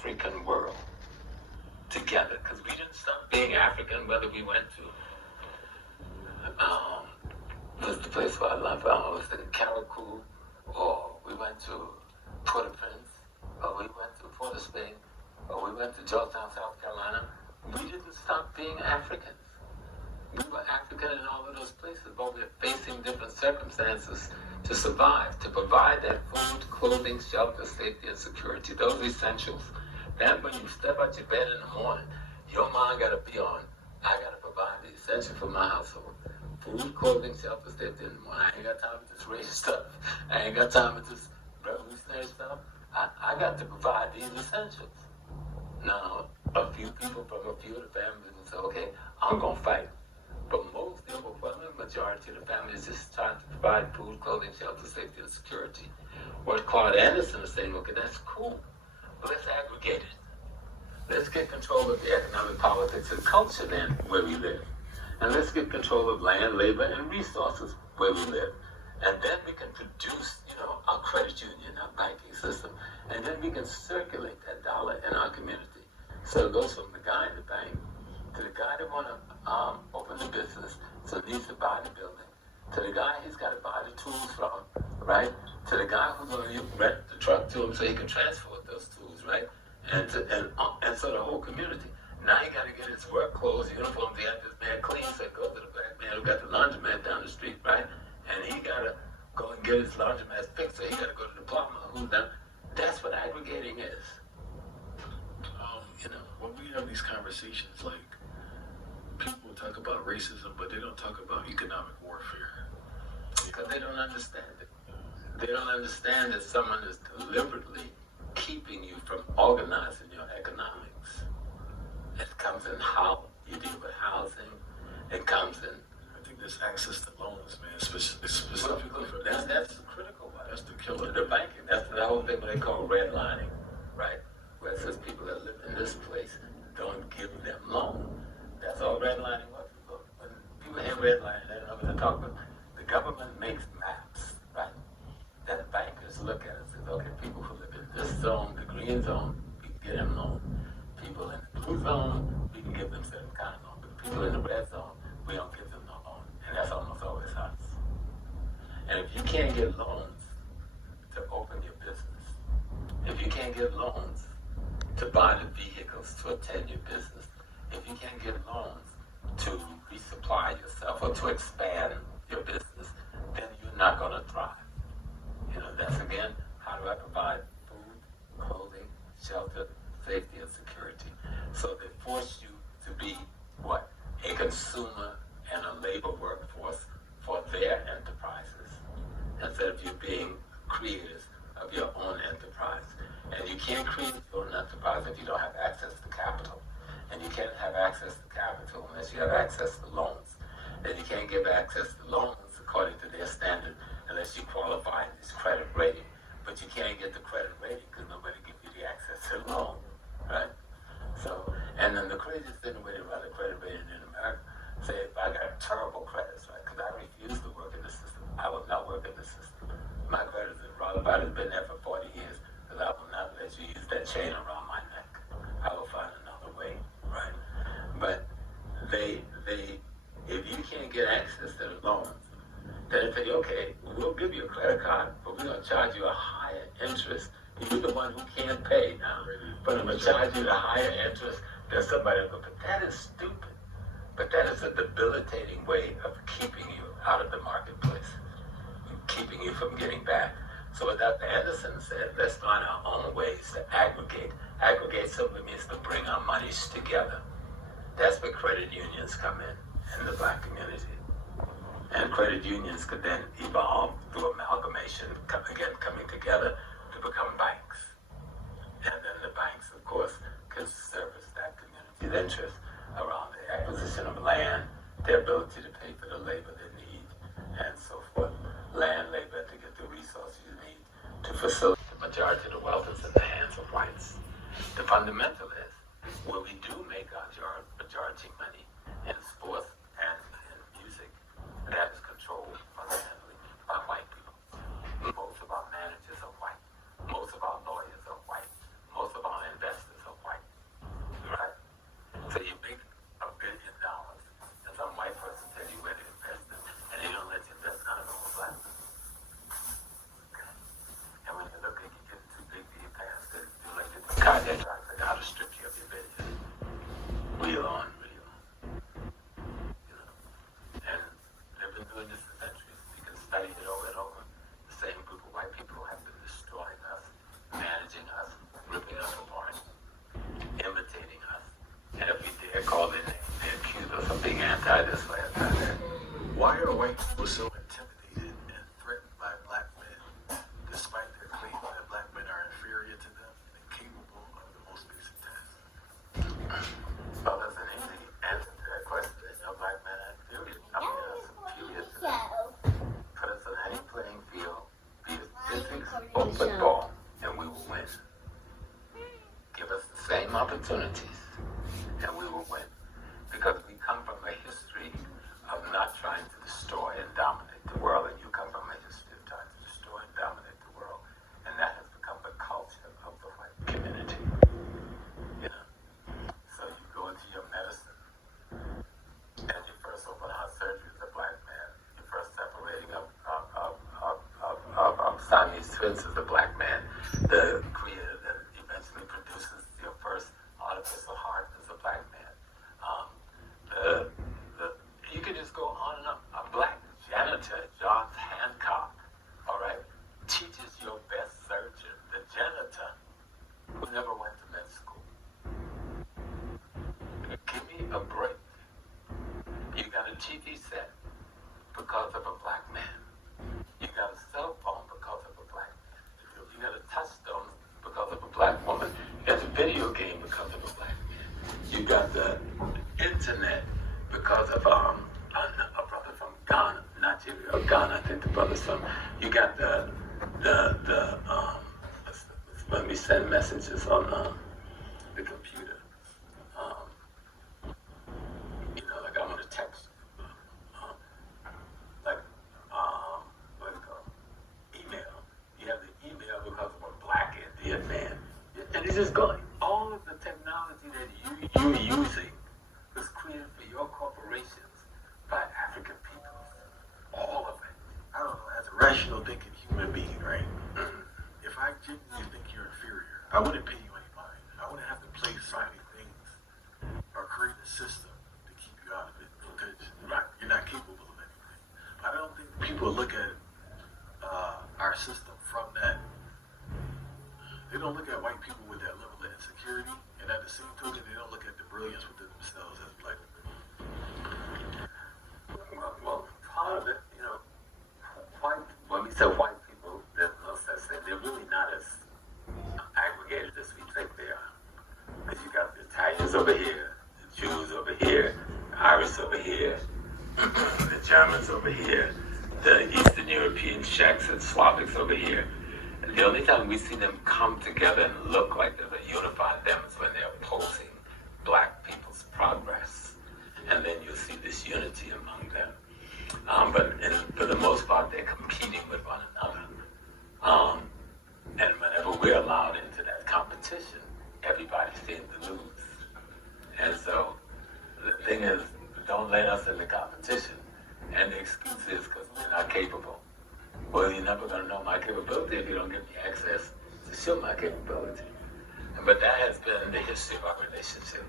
African world together, because we didn't stop being African, whether we went to, what's the place where I love, was in Caracou, or we went to Port-au-Prince, or we went to Port of Spain, or we went to Georgetown, South Carolina. We didn't stop being Africans. We were African in all of those places, but we're facing different circumstances to survive, to provide that food, clothing, shelter, safety, and security, those essentials. Then when you step out your bed in the morning, your mind got to be on, I got to provide the essential for my household. Food, clothing, shelter, safety in the morning. I ain't got time for this race stuff. I ain't got time for this revolutionary stuff. I got to provide these essentials. Now, a few people from a few of the families will say, okay, I'm going to fight. But most, the overwhelming majority of the families just trying to provide food, clothing, shelter, safety, and security. What Claude Anderson is saying, okay, that's cool, but let's aggregate it. Let's get control of the economic politics and culture then where we live. And let's get control of land, labor, and resources where we live. And then we can produce, our credit union, our banking system. And then we can circulate that dollar in our community. So it goes from the guy in the bank to the guy that want to open the business, so needs to buy the building, to the guy he's got to buy the tools from, right? To the guy who's going to rent the truck to him so he can transport those tools, right? And so the whole community. Now he got to get his work clothes, uniforms, he got this man clean, so he goes to the black man who got the laundromat down the street, right? And he got to go and get his laundromat fixed, so he got to go to the plumber who's done. That's what aggregating is. When we have these conversations, like, people talk about racism, but they don't talk about economic warfare. Because they don't understand it. They don't understand that someone is deliberately keeping you from organizing your economics. It comes in how you deal with housing. It comes in... I think there's access to loans, man, specifically for that. That's the critical one. That's the killer. The banking, that's the whole thing what they call redlining, right? Where it says people that live in this place, don't give them loan. That's all redlining was. When people hear redlining, they don't know what they're talking about. The government makes maps, right? That bankers look at it and say, okay, people who live in this zone, the green zone, we can get them loan. People in the blue zone, we can give them certain kind of loan. But people in the red zone, we don't give them no loan. And that's almost always us. And if you can't get loans to open your business, if you can't get loans to buy the vehicles to attend your business, if you can't get loans to resupply yourself or to expand your business, then you're not going to thrive. That's again, how do I provide food, clothing, shelter, safety, and security? So they force you to be what? A consumer and a labor workforce for their enterprises, instead of you being creators of your own enterprise. And you can't create your own enterprise if you don't have access to capital. And you can't have access to capital unless you have access to loans. And you can't give access to loans according to their standard unless you qualify in this credit rating. But you can't get the credit rating because nobody gives you the access to the loan, right? So, and then the craziest thing the way they run the credit rating in America, say if I got terrible credits, right? Because I refuse to work in the system. I will not work in the system. My credit is about has been there for 40 years because I will not let you use that chain around my neck. I will find another way, right? But if you can't get access to the loans, then they say, okay, we'll give you a credit card, but we're going to charge you a higher interest. You're the one who can't pay now, but I'm going to charge you the higher interest than somebody else. But that is stupid. But that is a debilitating way of keeping you out of the marketplace, keeping you from getting back. So what Dr. Anderson said, let's find our own ways to aggregate. Aggregate simply means to bring our monies together. That's where credit unions come in the black community. And credit unions could then evolve through amalgamation, coming together to become banks. And then the banks, of course, can service that community's interest around the acquisition of land, their ability to pay for the labor they need, and so forth. Land, labor, to get the resources you need to facilitate. The majority of the wealth is in the hands of whites. The fundamental is, where we do make our majority money in sports and in music, that is controlled fundamentally by white people. Most of our managers are white. Most of our lawyers are white. Most of our investors no football, and we will win. Give us the same opportunities, and we will win. Because we come from a history of not trying to destroy and dominate the world, and you come from a history of trying to destroy and dominate the world, and that has become the culture of the white community. You know, so you go into your medicine, and you first open heart surgery as a black man. You first separating of Siamese twins as a black man. The creator that eventually produces your first artificial heart as a black man. You can just go on and on. A black janitor, John Hancock, all right, teaches your best surgeon, the janitor, who never went to med school. Give me a break. You got a TV set because of a black man. You got a cell phone because of a black man. You got a touchstone because of a black woman. You got a video game because of a black man. You got the internet because of a brother from Ghana, Nigeria, or Ghana, I think the brother's from. You got when we send messages on the computer. Like I want to text. What do you call it? Email. You have the email because of a black Indian man. And it's just going. All of the technology that you're using was created for your corporations by African peoples. All of it. I don't know, as a rational thinking human being, right? If I genuinely think you're inferior, I wouldn't pay you any mind. I wouldn't have to play so many things or create a system to keep you out of it because you're not capable of anything. I don't think people look at our system from that. They don't look at white people with that level of insecurity, and at the same token, they don't look at the brilliance within themselves as black people. Well, part of it, when we say white people, there's no such thing. They're really not as aggregated as we think they are. Because you got the Italians over here, the Jews over here, the Irish over here, the Germans over here, the Eastern European Czechs and Slavics over here. And the only time we see them come together and look like there's a unified them is when they're opposing black people's progress. And then you'll see this unity among them. But for the most part, they're competing with one another. And whenever we're allowed into that competition, everybody seems to lose. And so the thing is, don't let us in the competition. And the excuse is because we're not capable. Well, you're never going to know my capability if you don't give me access to show my capability. But that has been the history of our relationship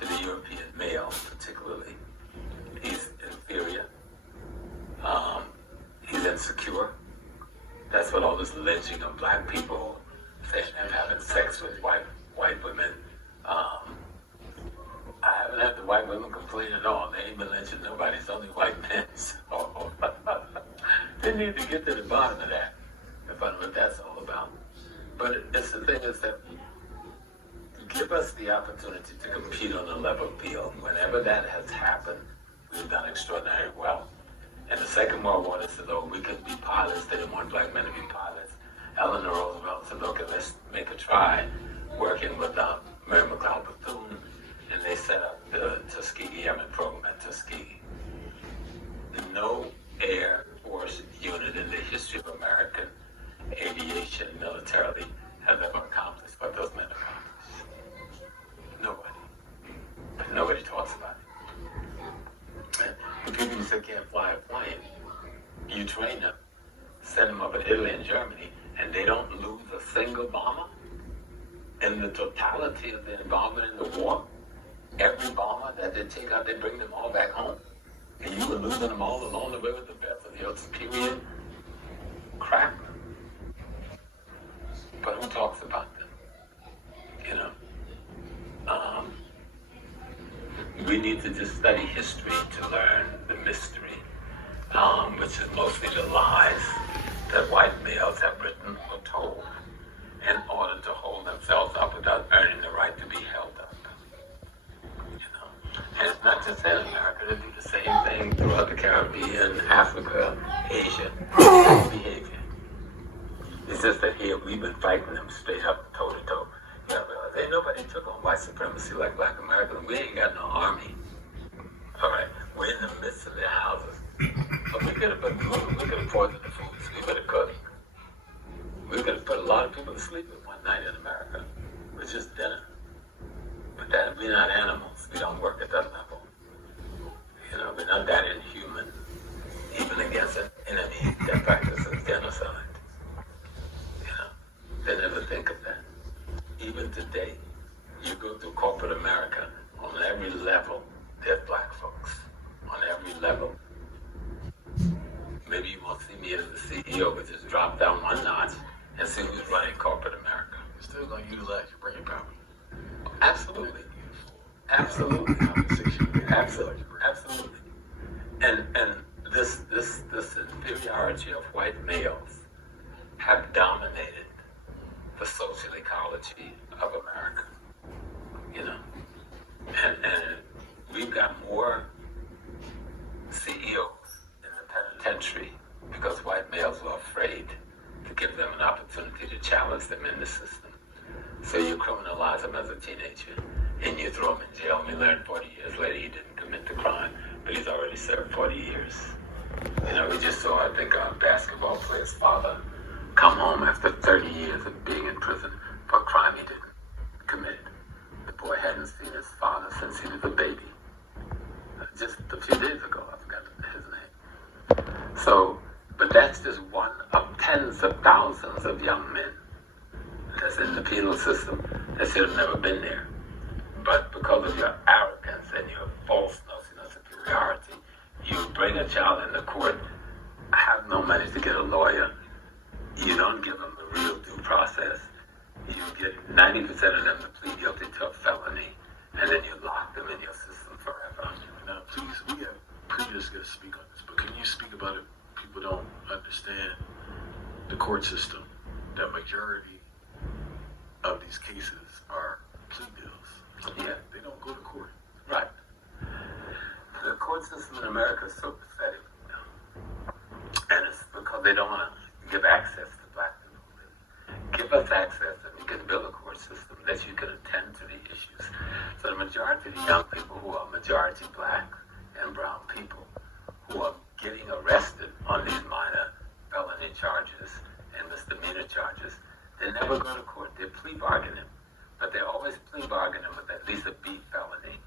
to the European male, particularly. He's inferior. He's insecure. That's what all this lynching of black people, saying them having sex with white women. I haven't had the white women complain at all. They ain't been lynching nobody. It's only white men. So they need to get to the bottom of that and find out what that's all about. But it's the thing is that give us the opportunity to compete on a level field. Whenever that has happened, we've done extraordinarily well. In the Second World War, they said, oh, we couldn't be pilots. They didn't want black men to be pilots. Eleanor Roosevelt said, okay, let's make a try, working with Mary McLeod Bethune, and they set up the Tuskegee Airmen program at Tuskegee. No Air Force unit in the history of American aviation militarily has ever accomplished what those men accomplished. Nobody. Nobody talks about it. And the people who say can't fly a plane, you train them, send them up in Italy and Germany, and they don't lose a single bomber. In the totality of the involvement in the war, every bomber that they take out, they bring them all back home. And you were losing them all along the way with the best of your superior crap. But who talks about them? We need to just study history to learn the mystery, which is mostly the lies that white males have written or told in order to hold themselves up without earning the right to be held up. And it's not just in America, they do the same thing throughout the Caribbean, Africa, Asia. Same behavior. It's just that here we've been fighting them straight up, toe to toe. You gotta realize ain't nobody took on white supremacy like black Americans. We ain't got no army. All right, we're in the midst of their houses. But we could have poisoned the foods. We could have cooked. We could have put a lot of people to sleep in one night in America with just dinner. But that we're not animals. We don't work at that level. You know, we're not that inhuman, even against an enemy that practices genocide. You know, they never think of that. Even today, you go through corporate America, on every level, there's black folks. On every level. Maybe you won't see me as the CEO, but just drop down one notch and see who's running corporate America. You're still going to utilize your brain power. Absolutely. Absolutely. Absolutely. Absolutely. And this inferiority of white males have dominated the social ecology of America. You know? And we've got more CEOs in the penitentiary because white males were afraid to give them an opportunity to challenge them in the system. So you criminalize them as a teenager and you throw him in jail and we learn 40 years later he didn't commit the crime, but he's already served 40 years. You know, we just saw, I think, a basketball player's father come home after 30 years of being in prison for a crime he didn't commit. The boy hadn't seen his father since he was a baby. Just a few days ago, I forgot his name. So, but that's just one of tens of thousands of young men that's in the penal system that should have never been there. But because of your arrogance and your false notion of superiority, you bring a child into court, have no money to get a lawyer, you don't give them the real due process, you get 90% of them to plead guilty to a felony, and then you lock them in your system forever. Now, please, we have previous guests speak on this, but can you speak about it? People don't understand the court system. The majority of these cases are plea deals. Yeah. They don't go to court. Right. The court system in America is so pathetic. And it's because they don't want to give access to black people. Give us access and we can build a court system that you can attend to the issues. So the majority of the young people who are majority black and brown people who are getting arrested on these minor felony charges and misdemeanor charges, they never go to court. They're plea bargaining. But they're always plea bargaining with at least a B felony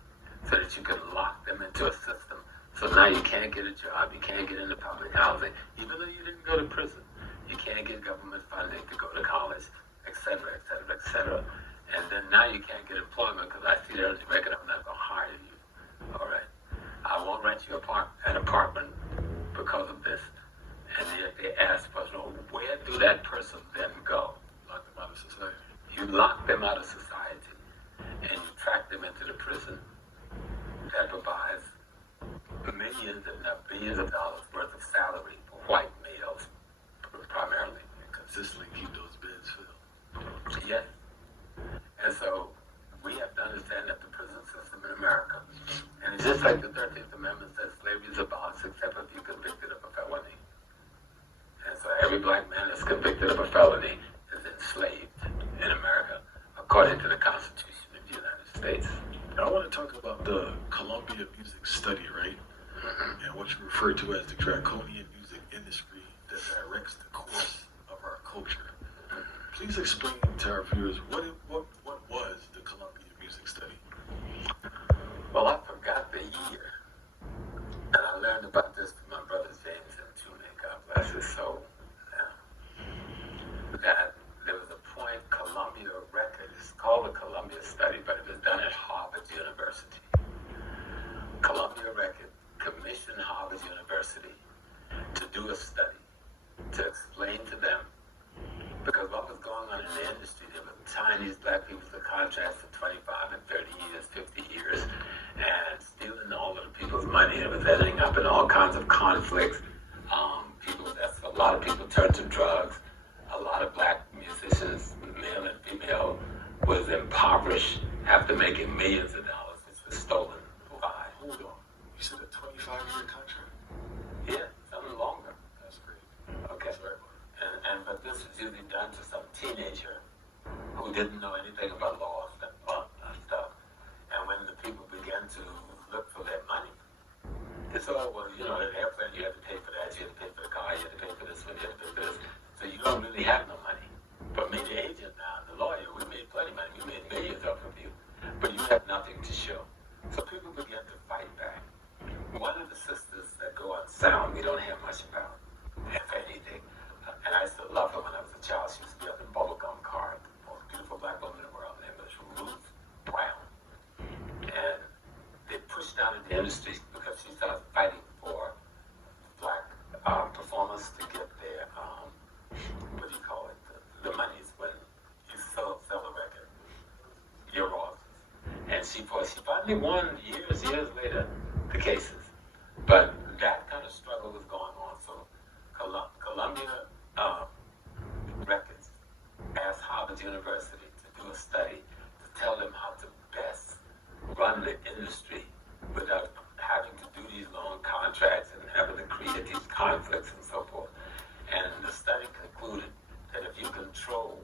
so that you can lock them into a system. So now you can't get a job, you can't get into public housing, even though you didn't go to prison. You can't get government funding to go to college, etc., etc., etc. And then now you can't get employment because I see there's a record, I'm not going to hire you. All right. I won't rent you an apartment because of this. And yet they ask for, so where do that person then go? Lock them out of society. You lock them out of society and you track them into the prison that provides millions, if not billions of dollars worth of salary for white males, primarily. And consistently keep those beds filled. Yes. And so we have to understand that the prison system in America, and it's just like the 13th Amendment says slavery is abolished except if you're convicted of a felony. And so every black man that's convicted of a felony is enslaved in America according to the Constitution of the United States. Now, I want to talk about the Columbia Music Study, right? And what you refer to as the draconian music industry that directs the course of our culture. Please explain to our viewers what was the Columbia Music Study? Well, I forgot the year. And I learned about this from my brothers James and Tune, God bless his soul. That there was a point, Columbia Records, it's called the Columbia Study, but it was done at Harvard University. Columbia Records commissioned Harvard University to do a study to explain to them, because what was going on in the industry, there were Chinese black people with contracts for 25 and 30 years, 50 years, and stealing all of the people's money. It was ending up in all kinds of conflicts. A lot of people turned to drugs. A lot of black musicians, male and female, was impoverished after making millions of dollars, which was stolen. Why? Hold on. You said a 25-year contract? Yeah, something longer. That's great. Okay. Sorry. But but this was usually done to some teenager who didn't know anything about laws and stuff. And when the people began to look for their money, it's all, well, you know, an airplane, you have to pay for that, you have to pay for the car, you have to pay for this, you have to pay for this. So you don't really have no money. But me, the agent now, the lawyer, we made plenty of money. We made millions off of you. But you have nothing to show. So people began to fight back. One of the sisters that go on sound, we don't hear much about, if anything. And I used to love her when I was a child. She used to be on the bubblegum card. The most beautiful black woman in the world. Her name was Ruth Brown. And they pushed down in the industry because she started fighting for black performers to get their, what do you call it, the monies when you sell a record, your royalties. And she finally won years later the cases. But that kind of struggle was going on. So Columbia Records asked Harvard University to do a study to tell them how to best run the industry without having to do these long contracts and having to create these conflicts and so forth. And the study concluded that if you control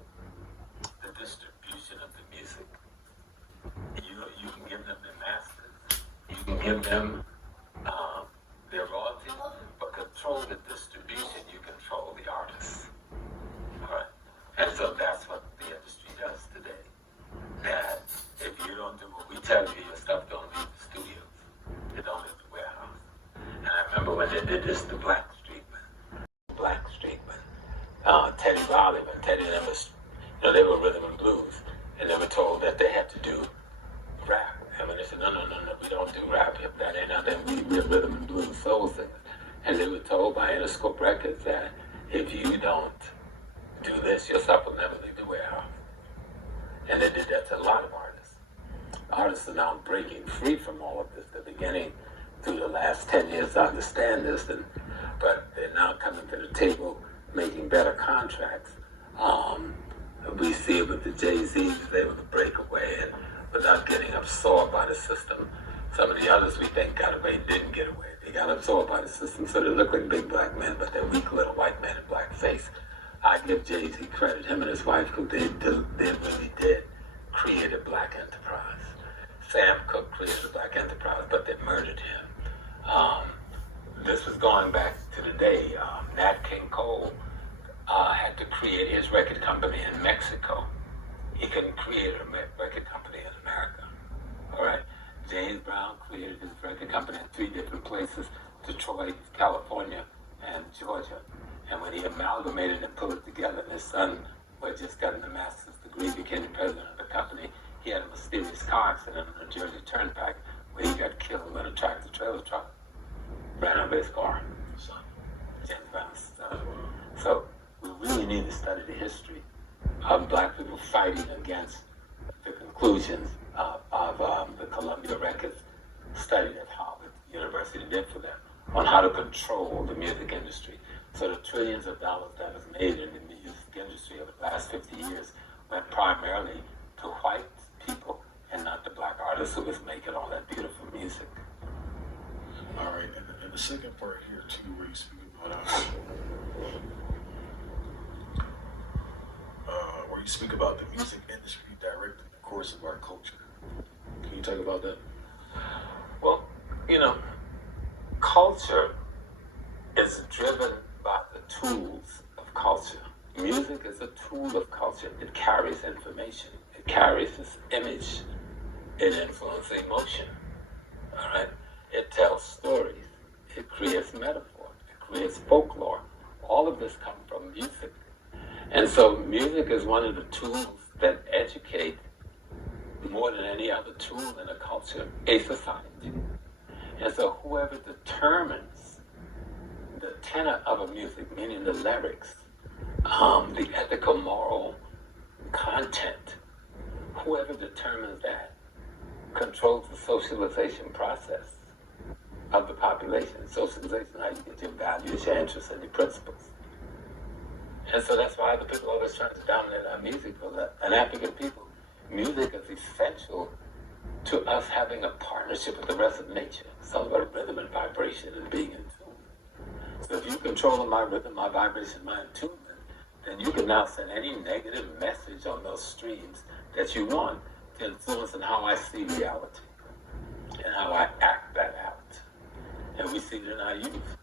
the distribution of the music, you can give them their masters, you can give them their royalties, but control the distribution, you control the artists. All right? And so that's what the industry does today. That if you don't do what we tell you, your stuff don't leave the studios. It don't leave the warehouse. And I remember when they did this to Blackstreet, Teddy Riley, when Teddy and them was, they were rhythm and blues, and they were told that they had to do rap. And when they said, no, we don't do rap, that ain't nothing, we're rhythm and blues soul singers. And they were told by Interscope Records that if you don't do this, your stuff will never leave the warehouse. And they did that to a lot of artists. Artists are now breaking free from all of this. They're beginning through the last 10 years to understand this, but they're now coming to the table making better contracts. We see it with the Jay-Z, was able to break away and without getting absorbed by the system. Some of the others we think got away didn't get away. They got absorbed by the system, so they look like big black men, but they're weak little white men in blackface. I give Jay-Z credit, him and his wife, who they really did create a black enterprise. Sam Cooke created a black enterprise, but they murdered him. This was going back to the day Nat King Cole had to create his record company in Mexico. He couldn't create a record company in America. All right. James Brown created his record company in 3 different places: Detroit, California, and Georgia. And when he amalgamated and put it together, and his son, who had just gotten a master's degree, became the president of the company, he had a mysterious car accident on the Jersey Turnpike where he got killed in a tractor-trailer truck. Ran over his car. James Brown's son. So we really need to study the history of black people fighting against the conclusions of the Columbia Records study that Harvard University did for them on how to control the music industry. So the trillions of dollars that was made in the music industry over the last 50 years went primarily to white people and not the black artists who was making all that beautiful music. All right, and the second part here too, where you speak about where you speak about the music industry directing the course of our culture. Can you talk about that? Well, culture is driven by the tools of culture. Music is a tool of culture. It carries information. It carries this image. It influences emotion. All right? It tells stories. It creates metaphor. It creates folklore. All of this comes from music. And so music is one of the tools that educate more than any other tool in a culture, a society. And so whoever determines the tenor of a music, meaning the lyrics, the ethical, moral content, whoever determines that controls the socialization process of the population. Socialization, how you get your values, your interests, and your principles. And so that's why the people always trying to dominate our music for an African people. Music is essential to us having a partnership with the rest of nature. It's all about rhythm and vibration and being in tune. So if you control my rhythm, my vibration, my attunement, then you can now send any negative message on those streams that you want to influence on how I see reality and how I act that out. And we see it in our youth,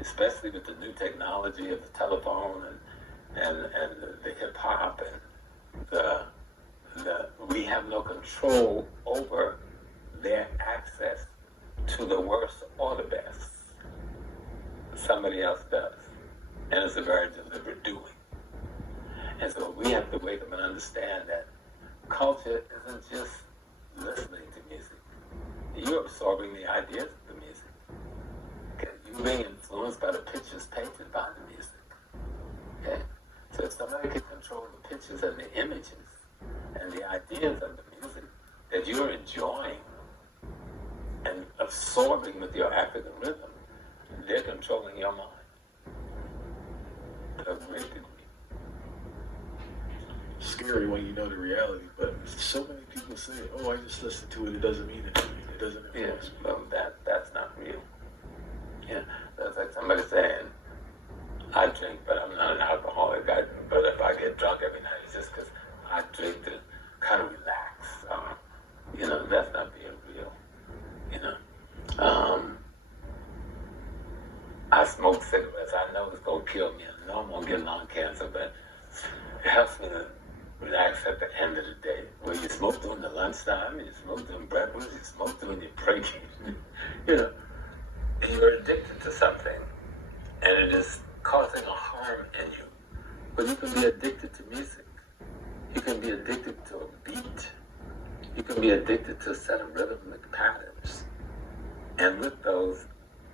especially with the new technology of the telephone and the hip hop and we have no control over their access to the worst or the best. Somebody else does. And it's a very deliberate doing. And so we have to wake up and understand that culture isn't just listening to music. You're absorbing the ideas of the music. Okay? You're being influenced by the pictures painted by the music. Okay? So if somebody can control the pictures and the images and the ideas of the music that you're enjoying and absorbing with your African rhythm, they're controlling your mind to a great degree. Scary when you know the reality, but so many people say, "Oh, I just listened to it. It doesn't mean anything. It doesn't influence me." Well, that's not real. Yeah, that's like somebody saying, "I drink, but I'm not an alcoholic. But if I get drunk every night, it's just because I drink to kind of relax." That's not being real. I smoke cigarettes. I know it's gonna kill me. I know I'm gonna get lung cancer, but it helps me to relax at the end of the day. Well, you smoke during the lunchtime, you smoke during breakfast, you smoke during your break. And you're addicted to something, and it is causing a harm in you. But you can be addicted to music. You can be addicted to a beat. You can be addicted to a set of rhythmic patterns. And with those,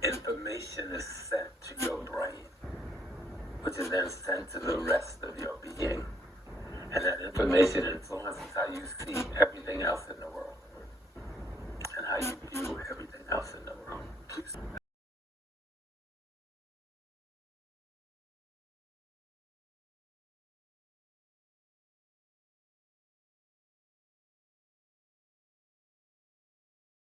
information is sent to your brain, which is then sent to the rest of your being. And that information influences how you see everything else